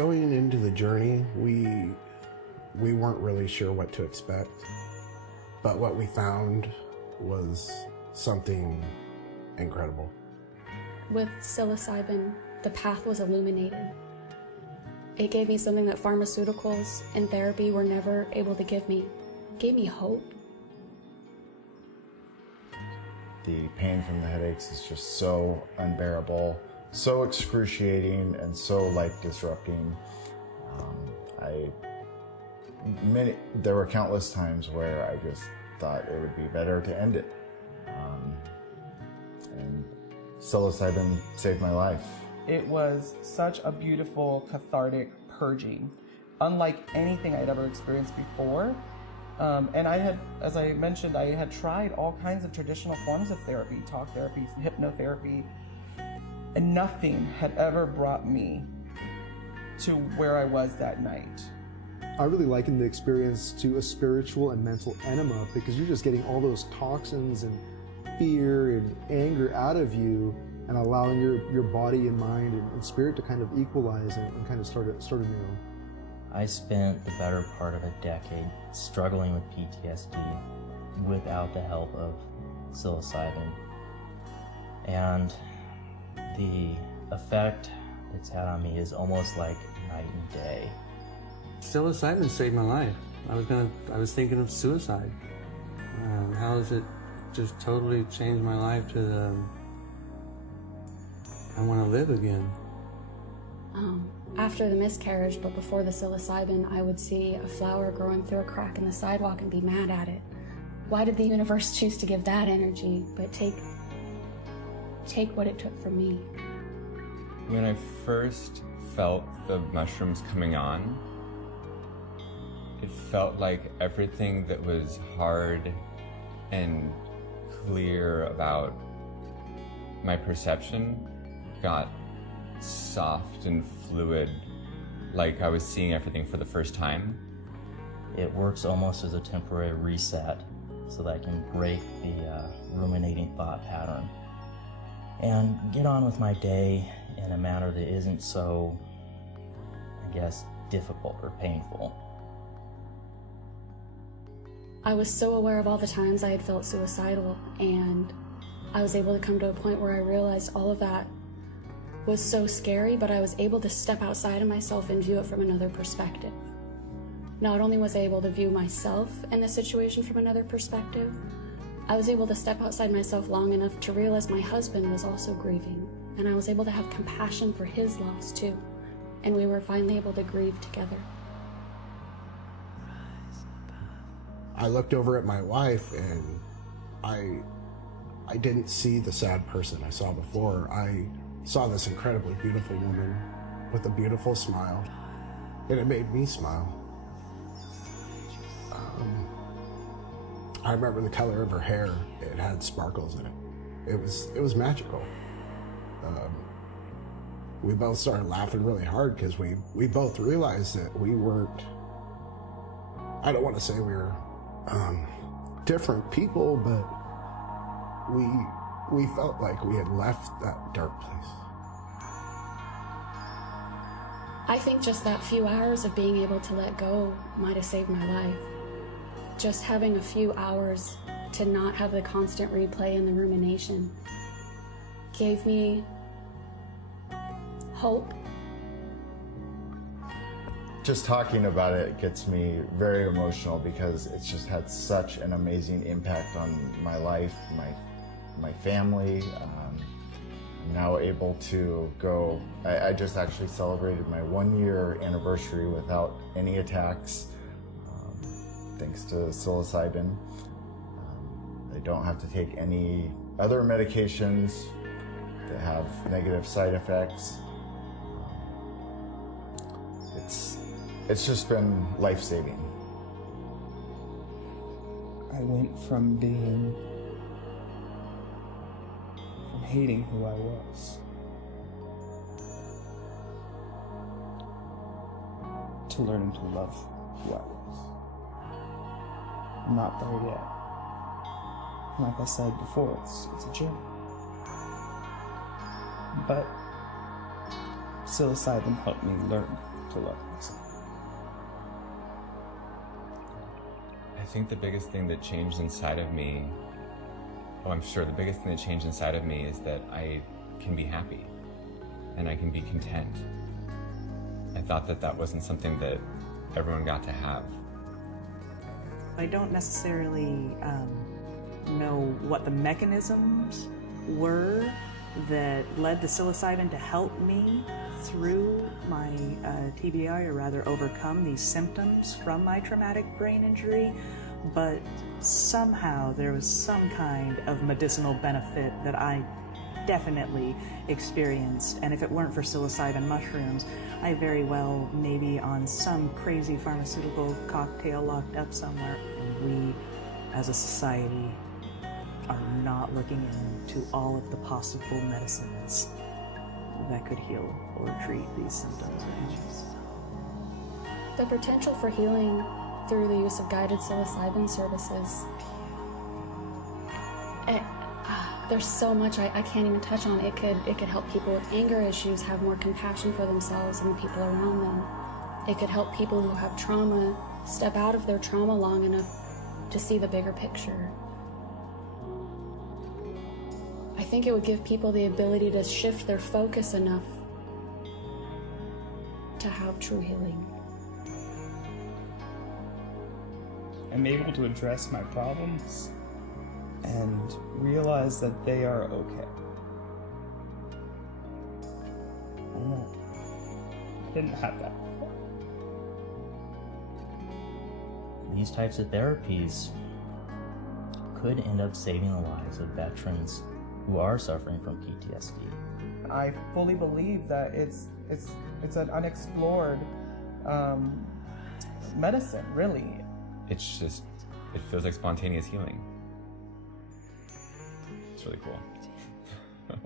Going into the journey, we weren't really sure what to expect, but what we found was something incredible. With psilocybin, the path was illuminated. It gave me something that pharmaceuticals and therapy were never able to give me. It gave me hope. The pain from the headaches is just so unbearable, so excruciating, and so life-disrupting. There were countless times where I just thought it would be better to end it. And psilocybin saved my life. It was such a beautiful, cathartic purging, unlike anything I'd ever experienced before. And I had, as I mentioned, I had tried all kinds of traditional forms of therapy, talk therapy, hypnotherapy, and nothing had ever brought me to where I was that night. I really liken the experience to a spiritual and mental enema, because you're just getting all those toxins and fear and anger out of you and allowing your body and mind and spirit to kind of equalize and kind of start anew. I spent the better part of a decade struggling with PTSD without the help of psilocybin. And the effect it's had on me is almost like night and day. Psilocybin saved my life. I was thinking of suicide. How has it just totally changed my life to the, I want to live again. After the miscarriage, but before the psilocybin, I would see a flower growing through a crack in the sidewalk and be mad at it. Why did the universe choose to give that energy, but take what it took from me? When I first felt the mushrooms coming on, it felt like everything that was hard and clear about my perception got soft and fluid, like I was seeing everything for the first time. It works almost as a temporary reset so that I can break the ruminating thought pattern and get on with my day in a manner that isn't so, I guess, difficult or painful. I was so aware of all the times I had felt suicidal, and I was able to come to a point where I realized all of that was so scary, but I was able to step outside of myself and view it from another perspective. Not only was I able to view myself and the situation from another perspective, I was able to step outside myself long enough to realize my husband was also grieving, and I was able to have compassion for his loss too, and we were finally able to grieve together. I looked over at my wife and I didn't see the sad person I saw before. I saw this incredibly beautiful woman with a beautiful smile, and it made me smile. I remember the color of her hair. It had sparkles in it. It was magical. We both started laughing really hard because we both realized that we weren't, I don't want to say we were different people, but we felt like we had left that dark place. I think just that few hours of being able to let go might have saved my life. Just having a few hours to not have the constant replay and the rumination gave me hope. Just talking about it gets me very emotional because it's just had such an amazing impact on my life, my family. I'm now able to go. I just actually celebrated my 1-year anniversary without any attacks, thanks to psilocybin. I don't have to take any other medications that have negative side effects. It's just been life-saving. I went from hating who I was to learning to love who I was. I'm not there yet. Like I said before, it's a journey. But psilocybin helped me learn to look. I think the biggest thing that changed inside of me, I'm sure the biggest thing that changed inside of me is that I can be happy and I can be content. I thought that that wasn't something that everyone got to have. I don't necessarily know what the mechanisms were that led the psilocybin to help me through my TBI, or rather overcome these symptoms from my traumatic brain injury, but somehow there was some kind of medicinal benefit that I definitely experienced. And if it weren't for psilocybin mushrooms, I very well maybe on some crazy pharmaceutical cocktail locked up somewhere. We as a society are not looking into all of the possible medicines that could heal or treat these symptoms. The potential for healing through the use of guided psilocybin services. There's so much I can't even touch on. It could help people with anger issues have more compassion for themselves and the people around them. It could help people who have trauma step out of their trauma long enough to see the bigger picture. I think it would give people the ability to shift their focus enough to have true healing. I'm able to address my problems and realize that they are okay. I didn't have that before. These types of therapies could end up saving the lives of veterans who are suffering from PTSD. I fully believe that it's an unexplored medicine, really. It's just, it feels like spontaneous healing. It's really cool.